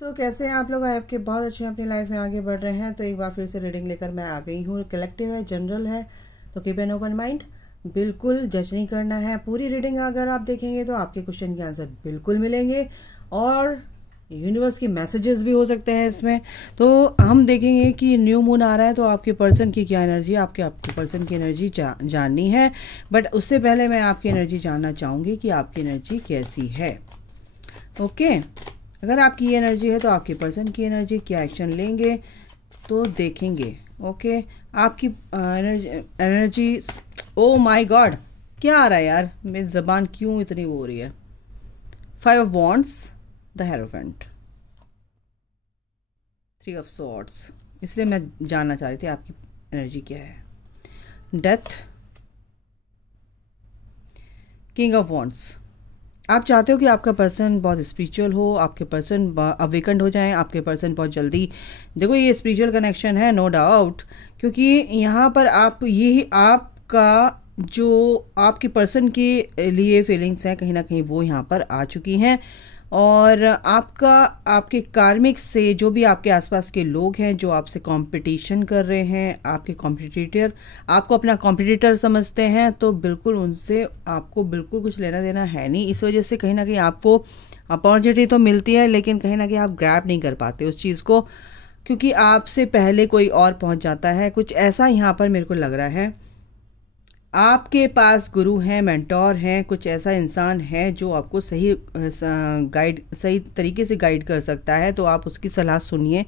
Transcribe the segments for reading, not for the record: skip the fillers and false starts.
तो कैसे हैं आप लोग? आपके बहुत अच्छे अपनी लाइफ में आगे बढ़ रहे हैं। तो एक बार फिर से रीडिंग लेकर मैं आ गई हूँ। कलेक्टिव है, जनरल है, तो कीप एन ओपन माइंड। बिल्कुल जज नहीं करना है। पूरी रीडिंग अगर आप देखेंगे तो आपके क्वेश्चन के आंसर बिल्कुल मिलेंगे और यूनिवर्स के मैसेजेस भी हो सकते हैं इसमें। तो हम देखेंगे कि न्यू मून आ रहा है तो आपके पर्सन की क्या एनर्जी, आपके पर्सन की एनर्जी जाननी है। बट उससे पहले मैं आपकी एनर्जी जानना चाहूँगी कि आपकी एनर्जी कैसी है। ओके, अगर आपकी ये एनर्जी है तो आपके पर्सन की एनर्जी क्या एक्शन लेंगे तो देखेंगे। ओके, आपकी एनर्जी ओ माय गॉड, क्या आ रहा है यार, मेरी ज़बान क्यों इतनी वो हो रही है। 5 of wands, the hierophant, 3 of swords, इसलिए मैं जानना चाह रही थी आपकी एनर्जी क्या है। डेथ, किंग ऑफ वॉन्ड्स, आप चाहते हो कि आपका पर्सन बहुत स्पिरिचुअल हो, आपके पर्सन अवेकंड हो जाएं, आपके पर्सन बहुत जल्दी। देखो ये स्पिरिचुअल कनेक्शन है, नो डाउट, क्योंकि यहाँ पर आप ये आपका जो आपके पर्सन के लिए फीलिंग्स हैं कहीं ना कहीं वो यहाँ पर आ चुकी हैं। और आपके कार्मिक से जो भी आपके आसपास के लोग हैं जो आपसे कंपटीशन कर रहे हैं, आपके कॉम्पिटिटर आपको अपना कॉम्पिटिटर समझते हैं, तो बिल्कुल उनसे आपको बिल्कुल कुछ लेना देना है नहीं। इस वजह से कहीं ना कहीं आपको अपॉर्चुनिटी तो मिलती है लेकिन कहीं ना कहीं आप ग्रैब नहीं कर पाते उस चीज़ को, क्योंकि आपसे पहले कोई और पहुंच जाता है। कुछ ऐसा यहाँ पर मेरे को लग रहा है। आपके पास गुरु हैं, मेंटोर हैं, कुछ ऐसा इंसान है जो आपको सही तरीके से गाइड कर सकता है। तो आप उसकी सलाह सुनिए,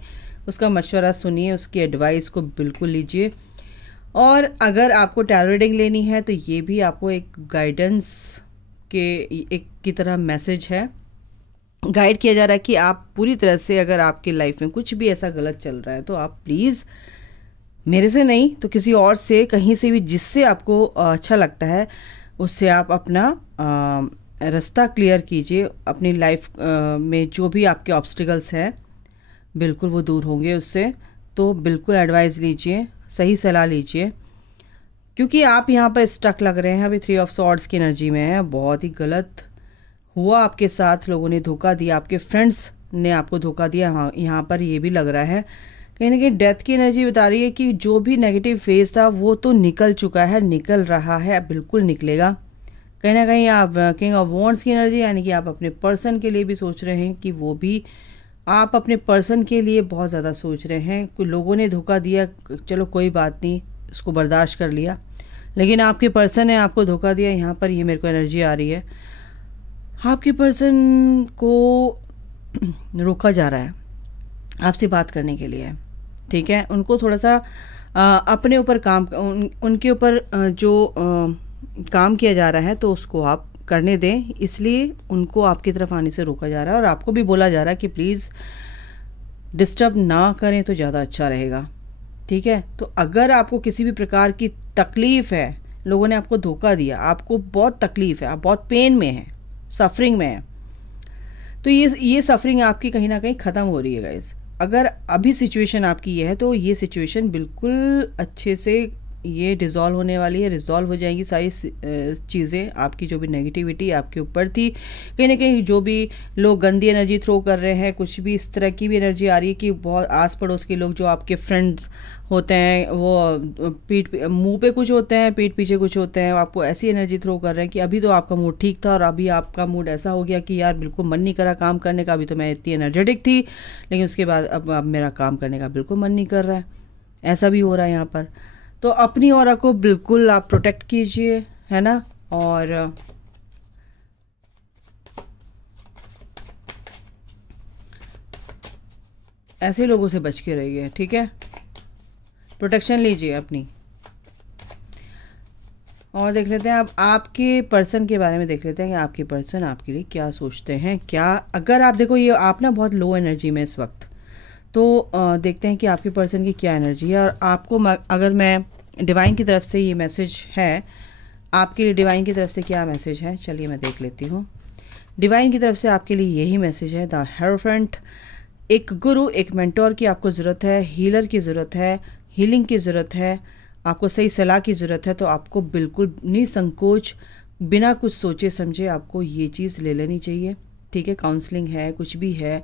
उसका मशवरा सुनिए, उसकी एडवाइस को बिल्कुल लीजिए। और अगर आपको टैरो रीडिंग लेनी है तो ये भी आपको एक गाइडेंस के एक की तरह मैसेज है। गाइड किया जा रहा है कि आप पूरी तरह से, अगर आपकी लाइफ में कुछ भी ऐसा गलत चल रहा है तो आप प्लीज़ मेरे से नहीं तो किसी और से, कहीं से भी जिससे आपको अच्छा लगता है उससे आप अपना रास्ता क्लियर कीजिए। अपनी लाइफ में जो भी आपके ऑब्स्टिकल्स हैं बिल्कुल वो दूर होंगे उससे। तो बिल्कुल एडवाइस लीजिए, सही सलाह लीजिए, क्योंकि आप यहाँ पर स्टक लग रहे हैं। अभी 3 ऑफ सॉर्ड्स की एनर्जी में है। बहुत ही गलत हुआ आपके साथ, लोगों ने धोखा दिया, आपके फ्रेंड्स ने आपको धोखा दिया। हाँ, यहाँ पर ये भी लग रहा है कहीं ना कहीं डेथ की एनर्जी बता रही है कि जो भी नेगेटिव फेज था वो तो निकल चुका है, निकल रहा है, बिल्कुल निकलेगा। कहीं ना कहीं आप किंग ऑफ वॉन्ड्स की एनर्जी, यानी कि आप अपने पर्सन के लिए भी सोच रहे हैं कि वो भी आप अपने पर्सन के लिए बहुत ज़्यादा सोच रहे हैं। कुछ लोगों ने धोखा दिया, चलो कोई बात नहीं, इसको बर्दाश्त कर लिया, लेकिन आपके पर्सन ने आपको धोखा दिया। यहाँ पर ये मेरे को एनर्जी आ रही है, आपके पर्सन को रोका जा रहा है आपसे बात करने के लिए। ठीक है, उनको थोड़ा सा अपने ऊपर काम उनके ऊपर जो काम किया जा रहा है तो उसको आप करने दें, इसलिए उनको आपकी तरफ आने से रोका जा रहा है। और आपको भी बोला जा रहा है कि प्लीज़ डिस्टर्ब ना करें तो ज़्यादा अच्छा रहेगा। ठीक है, तो अगर आपको किसी भी प्रकार की तकलीफ़ है, लोगों ने आपको धोखा दिया, आपको बहुत तकलीफ़ है, आप बहुत पेन में हैं, सफरिंग में हैं, तो ये सफरिंग आपकी कहीं ना कहीं ख़त्म हो रही है गाइस। अगर अभी सिचुएशन आपकी ये है तो ये सिचुएशन बिल्कुल अच्छे से ये डिज़ोल्व होने वाली है, रिजॉल्व हो जाएंगी सारी चीज़ें। आपकी जो भी नेगेटिविटी आपके ऊपर थी, कहीं ना कहीं जो भी लोग गंदी एनर्जी थ्रो कर रहे हैं, कुछ भी इस तरह की भी एनर्जी आ रही है कि बहुत आस पड़ोस के लोग जो आपके फ्रेंड्स होते हैं वो मुंह पे कुछ होते हैं, पीठ पीछे कुछ होते हैं, आपको ऐसी एनर्जी थ्रो कर रहे हैं कि अभी तो आपका मूड ठीक था और अभी आपका मूड ऐसा हो गया कि यार बिल्कुल मन नहीं करा काम करने का। अभी तो मैं इतनी एनर्जेटिक थी लेकिन उसके बाद अब मेरा काम करने का बिल्कुल मन नहीं कर रहा है। ऐसा भी हो रहा है यहाँ पर। तो अपनी ऑरा को बिल्कुल आप प्रोटेक्ट कीजिए, है ना, और ऐसे लोगों से बच के रहिए। ठीक है, प्रोटेक्शन लीजिए अपनी। और देख लेते हैं अब आपके पर्सन के बारे में, देख लेते हैं कि आपके पर्सन आपके लिए क्या सोचते हैं। क्या अगर आप देखो ये आप ना बहुत लो एनर्जी में इस वक्त, तो देखते हैं कि आपके पर्सन की क्या एनर्जी है। और आपको अगर मैं डिवाइन की तरफ से ये मैसेज है, आपके लिए डिवाइन की तरफ से क्या मैसेज है, चलिए मैं देख लेती हूँ। डिवाइन की तरफ से आपके लिए यही मैसेज है, द हेरोफेंट। एक गुरु, एक मेंटोर की आपको ज़रूरत है, हीलर की ज़रूरत है, हीलिंग की ज़रूरत है, आपको सही सलाह की ज़रूरत है। तो आपको बिल्कुल निसंकोच, बिना कुछ सोचे समझे आपको ये चीज़ ले लेनी चाहिए। ठीक है, काउंसलिंग है, कुछ भी है,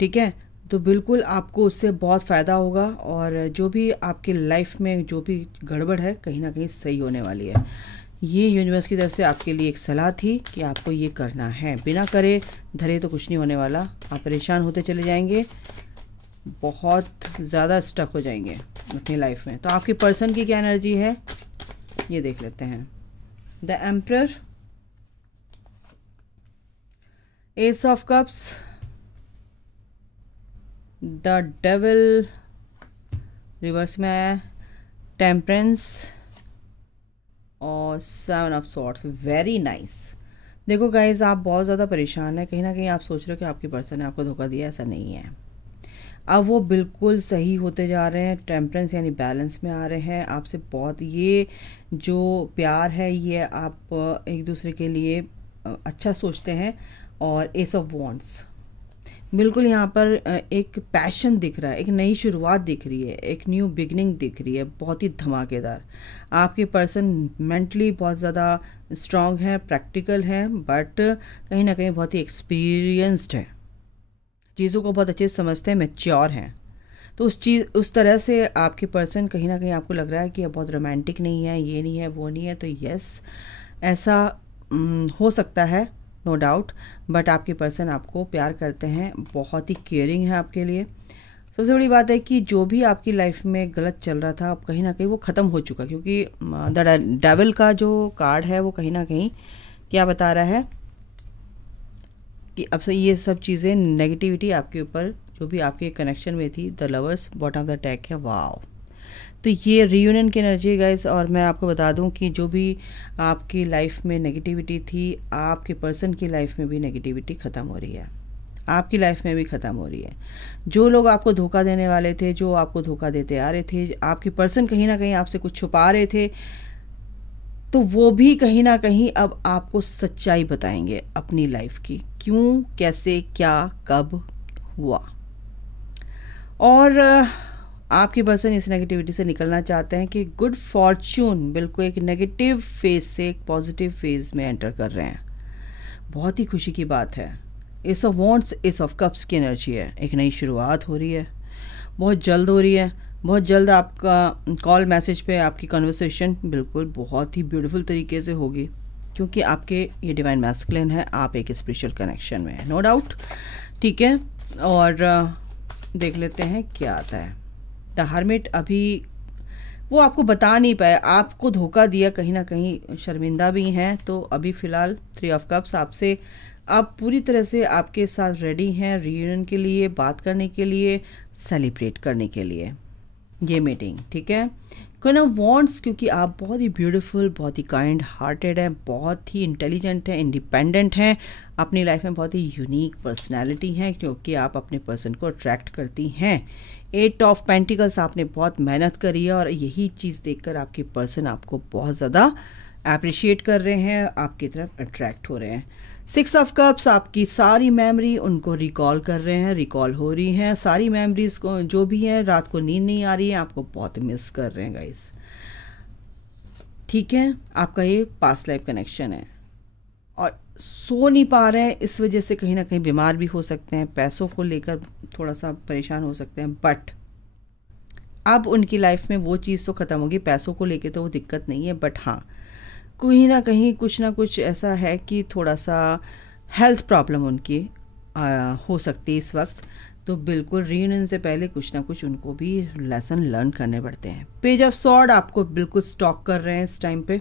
ठीक है। तो बिल्कुल आपको उससे बहुत फ़ायदा होगा और जो भी आपके लाइफ में जो भी गड़बड़ है कहीं ना कहीं सही होने वाली है। ये यूनिवर्स की तरफ से आपके लिए एक सलाह थी कि आपको ये करना है, बिना करे धरे तो कुछ नहीं होने वाला। आप परेशान होते चले जाएंगे, बहुत ज़्यादा स्टक हो जाएंगे अपनी लाइफ में। तो आपके पर्सन की क्या एनर्जी है ये देख लेते हैं। The emperor, S of cups, the devil reverse में आया, टेम्परेंस और 7 ऑफ सॉर्ड्स। Very nice. देखो गाइज, आप बहुत ज़्यादा परेशान हैं, कहीं ना कहीं आप सोच रहे हो कि आपकी पर्सन ने आपको धोखा दिया। ऐसा नहीं है, अब वो बिल्कुल सही होते जा रहे हैं, टेम्परेंस यानी बैलेंस में आ रहे हैं आपसे। बहुत ये जो प्यार है ये आप एक दूसरे के लिए अच्छा सोचते हैं। और एस ऑफ वॉन्ड्स, बिल्कुल यहाँ पर एक पैशन दिख रहा है, एक नई शुरुआत दिख रही है, एक न्यू बिगनिंग दिख रही है, बहुत ही धमाकेदार। आपके पर्सन मेंटली बहुत ज़्यादा स्ट्रांग है, प्रैक्टिकल है, बट कहीं ना कहीं बहुत ही एक्सपीरियंस्ड है, चीज़ों को बहुत अच्छे से समझते हैं, मैच्योर हैं। तो उस तरह से आपके पर्सन कहीं ना कहीं आपको लग रहा है कि बहुत रोमांटिक नहीं है, ये नहीं है, वो नहीं है। तो यस, ऐसा हो सकता है, नो डाउट, बट आपके पर्सन आपको प्यार करते हैं, बहुत ही केयरिंग है आपके लिए। सबसे बड़ी बात है कि जो भी आपकी लाइफ में गलत चल रहा था अब कहीं ना कहीं वो ख़त्म हो चुका, क्योंकि द डेविल का जो कार्ड है वो कहीं ना कहीं क्या बता रहा है कि अब से ये सब चीज़ें, नेगेटिविटी आपके ऊपर जो भी आपके कनेक्शन में थी, the lovers bottom of the tag है। वाओ, तो ये रियूनियन की एनर्जी गाइस। और मैं आपको बता दूं कि जो भी आपकी लाइफ में नेगेटिविटी थी, आपके पर्सन की लाइफ में भी नेगेटिविटी ख़त्म हो रही है, आपकी लाइफ में भी ख़त्म हो रही है। जो लोग आपको धोखा देने वाले थे, जो आपको धोखा देते आ रहे थे, आपके पर्सन कहीं ना कहीं आपसे कुछ छुपा रहे थे, तो वो भी कहीं ना कहीं अब आपको सच्चाई बताएंगे अपनी लाइफ की, क्यों, कैसे, क्या, कब हुआ। और आपके पर्सन इस नेगेटिविटी से निकलना चाहते हैं कि गुड फॉर्च्यून, बिल्कुल एक नेगेटिव फेज से एक पॉजिटिव फेज में एंटर कर रहे हैं। बहुत ही खुशी की बात है। S of wands, S of cups की एनर्जी है, एक नई शुरुआत हो रही है, बहुत जल्द हो रही है। बहुत जल्द आपका कॉल मैसेज पे आपकी कन्वर्सेशन बिल्कुल बहुत ही ब्यूटीफुल तरीके से होगी, क्योंकि आपके ये डिवाइन मैस्कुलिन है, आप एक स्पिरिचुअल कनेक्शन में है, नो डाउट। ठीक है, और देख लेते हैं क्या आता है। द हर्मिट, अभी वो आपको बता नहीं पाया, आपको धोखा दिया, कहीं ना कहीं शर्मिंदा भी हैं। तो अभी फ़िलहाल 3 ऑफ कप्स आपसे आप पूरी तरह से आपके साथ रेडी हैं रियूनियन के लिए, बात करने के लिए, सेलिब्रेट करने के लिए ये मीटिंग। ठीक है, क्वीन ऑफ वॉन्ड्स, क्योंकि आप बहुत ही ब्यूटीफुल, बहुत ही काइंड हार्टेड हैं, बहुत ही इंटेलिजेंट हैं, इंडिपेंडेंट हैं, अपनी लाइफ में बहुत ही यूनिक पर्सनैलिटी हैं, क्योंकि आप अपने पर्सन को अट्रैक्ट करती हैं। 8 ऑफ पेंटिकल्स, आपने बहुत मेहनत करी है और यही चीज़ देखकर आपके पर्सन आपको बहुत ज़्यादा अप्रिशिएट कर रहे हैं, आपकी तरफ अट्रैक्ट हो रहे हैं। 6 ऑफ कप्स, आपकी सारी मेमोरी उनको रिकॉल कर रहे हैं, रिकॉल हो रही हैं सारी मेमोरीज को, जो भी हैं। रात को नींद नहीं आ रही है, आपको बहुत मिस कर रहे हैं गाइस। ठीक है, आपका ये पास्ट लाइफ कनेक्शन है और सो नहीं पा रहे हैं, इस वजह से कहीं ना कहीं बीमार भी हो सकते हैं, पैसों को लेकर थोड़ा सा परेशान हो सकते हैं। बट अब उनकी लाइफ में वो चीज़ तो ख़त्म होगी, पैसों को लेकर तो वो दिक्कत नहीं है, बट हाँ कहीं ना कहीं कुछ ना कुछ ऐसा है कि थोड़ा सा हेल्थ प्रॉब्लम उनकी हो सकती है इस वक्त। तो बिल्कुल रियूनियन से पहले कुछ ना कुछ उनको भी लेसन लर्न करने पड़ते हैं। पेज ऑफ सॉर्ड आपको बिल्कुल स्टॉक कर रहे हैं इस टाइम पे।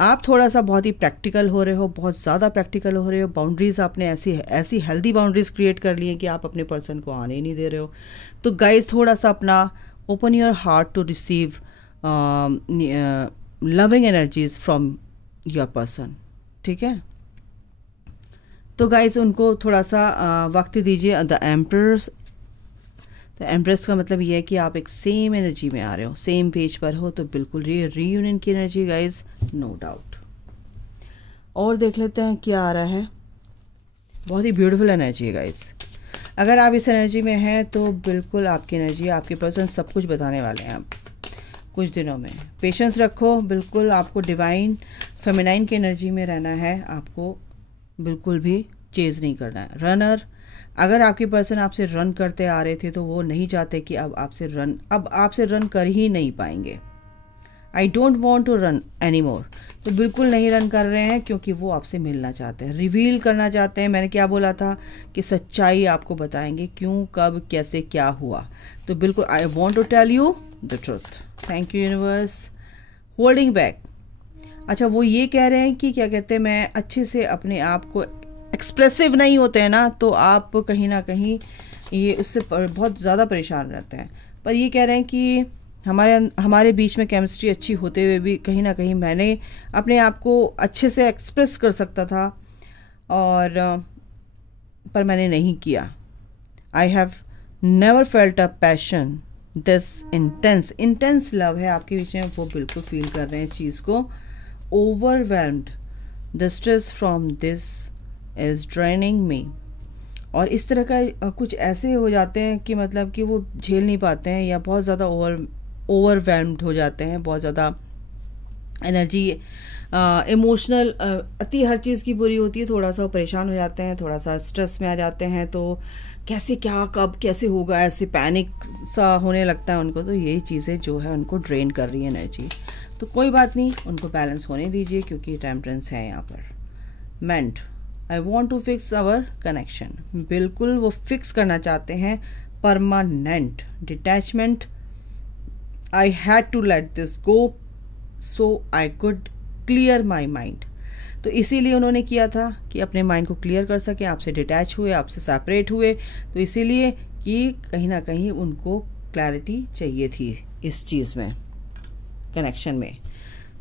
आप थोड़ा सा बहुत ही प्रैक्टिकल हो रहे हो, बहुत ज़्यादा प्रैक्टिकल हो रहे हो। बाउंड्रीज आपने ऐसी हेल्दी बाउंड्रीज क्रिएट कर ली हैं कि आप अपने पर्सन को आने ही नहीं दे रहे हो। तो गाइज थोड़ा सा अपना open your heart to receive loving energies from your person. ठीक है, तो गाइस उनको थोड़ा सा वक्त दीजिए। द एम्परर्स, तो एम्प्रेस का मतलब ये है कि आप एक सेम एनर्जी में आ रहे हो, सेम पेज पर हो, तो बिल्कुल रीयूनियन की एनर्जी गाइस, नो डाउट। और देख लेते हैं क्या आ रहा है। बहुत ही ब्यूटीफुल एनर्जी है गाइस। अगर आप इस एनर्जी में हैं तो बिल्कुल आपकी एनर्जी, आपके पर्सन सब कुछ बताने वाले हैं आप कुछ दिनों में। पेशेंस रखो, बिल्कुल आपको डिवाइन फेमिनाइन की एनर्जी में रहना है, आपको बिल्कुल भी चेज नहीं करना है। रनर, अगर आपकी पर्सन आपसे रन करते आ रहे थे तो वो नहीं चाहते कि अब आपसे रन कर ही नहीं पाएंगे। I don't want to run any more, तो बिल्कुल नहीं रन कर रहे हैं क्योंकि वो आपसे मिलना चाहते हैं, रिवील करना चाहते हैं। मैंने क्या बोला था कि सच्चाई आपको बताएंगे, क्यों, कब, कैसे, क्या हुआ। तो बिल्कुल I want to tell you the truth. Thank you universe. Holding back, अच्छा वो ये कह रहे हैं कि क्या कहते हैं, मैं अच्छे से अपने आप को एक्सप्रेसिव नहीं होते हैं ना, तो आप कहीं ना कहीं ये उससे बहुत ज़्यादा परेशान रहते हैं। पर ये कह रहे हैं कि हमारे बीच में केमिस्ट्री अच्छी होते हुए भी कहीं ना कहीं मैंने अपने आप को अच्छे से एक्सप्रेस कर सकता था, और पर मैंने नहीं किया। I have never felt a passion this intense love है आपके बीच में, वो बिल्कुल फील कर रहे हैं इस चीज़ को। Overwhelmed, the stress from this is draining me, और इस तरह का कुछ ऐसे हो जाते हैं कि मतलब कि वो झेल नहीं पाते हैं या बहुत ज़्यादा ओवरवेल्म्ड हो जाते हैं, बहुत ज़्यादा एनर्जी, इमोशनल, अति हर चीज़ की बुरी होती है, थोड़ा सा परेशान हो जाते हैं, थोड़ा सा स्ट्रेस में आ जाते हैं, तो कैसे, क्या, कब, कैसे होगा, ऐसे पैनिक सा होने लगता है उनको। तो यही चीज़ें जो है उनको ड्रेन कर रही है एनर्जी। तो कोई बात नहीं, उनको बैलेंस होने दीजिए क्योंकि टेम्परेंस है यहाँ पर। मेंट, I want to fix our connection, बिल्कुल वो फिक्स करना चाहते हैं, permanent detachment. I had to let this go so I could clear my mind, तो इसीलिए उन्होंने किया था कि अपने माइंड को क्लियर कर सके, आपसे डिटैच हुए, आपसे सेपरेट हुए, तो इसीलिए कि कहीं ना कहीं उनको क्लैरिटी चाहिए थी इस चीज़ में, कनेक्शन में।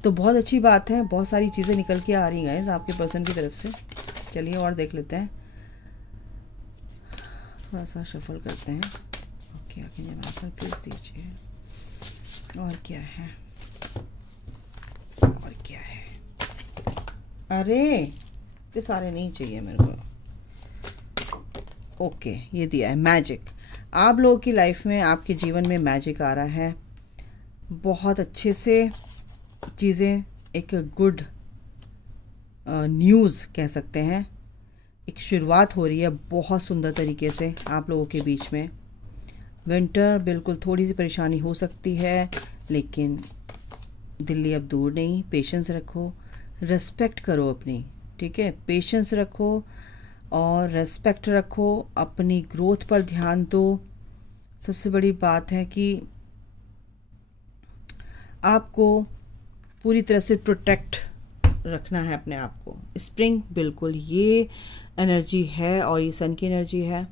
तो बहुत अच्छी बात है, बहुत सारी चीज़ें निकल के आ रही हैं आपके पर्सन की तरफ से। चलिए और देख लेते हैं, थोड़ा सा शफल करते हैं। ओके, आगे आंसर प्लीज दीजिए। और क्या है, और क्या है, अरे ये सारे नहीं चाहिए मेरे को। ओके, ये दिया है मैजिक। आप लोगों की लाइफ में, आपके जीवन में मैजिक आ रहा है, बहुत अच्छे से चीज़ें, एक गुड न्यूज़ कह सकते हैं, एक शुरुआत हो रही है बहुत सुंदर तरीके से आप लोगों के बीच में। विंटर, बिल्कुल थोड़ी सी परेशानी हो सकती है, लेकिन दिल्ली अब दूर नहीं। पेशेंस रखो, रेस्पेक्ट करो अपनी, ठीक है, पेशेंस रखो और रेस्पेक्ट रखो, अपनी ग्रोथ पर ध्यान दो। सबसे बड़ी बात है कि आपको पूरी तरह से प्रोटेक्ट रखना है अपने आप को। स्प्रिंग, बिल्कुल ये एनर्जी है और ये सन की एनर्जी है।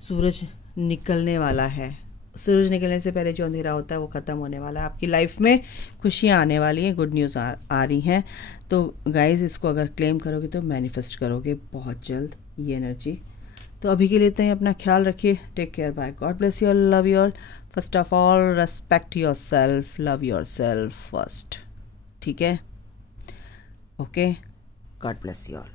सूरज निकलने वाला है, सूरज निकलने से पहले जो अंधेरा होता है वो ख़त्म होने वाला है। आपकी लाइफ में खुशियाँ आने वाली हैं, गुड न्यूज़ आ रही हैं। तो गाइस, इसको अगर क्लेम करोगे तो मैनिफेस्ट करोगे बहुत जल्द ये एनर्जी। तो अभी के लिए इतना ही, अपना ख्याल रखिए, take care, bye, God bless you all, love you all. First of all respect yourself, love yourself first, ठीक है, okay, God bless you all.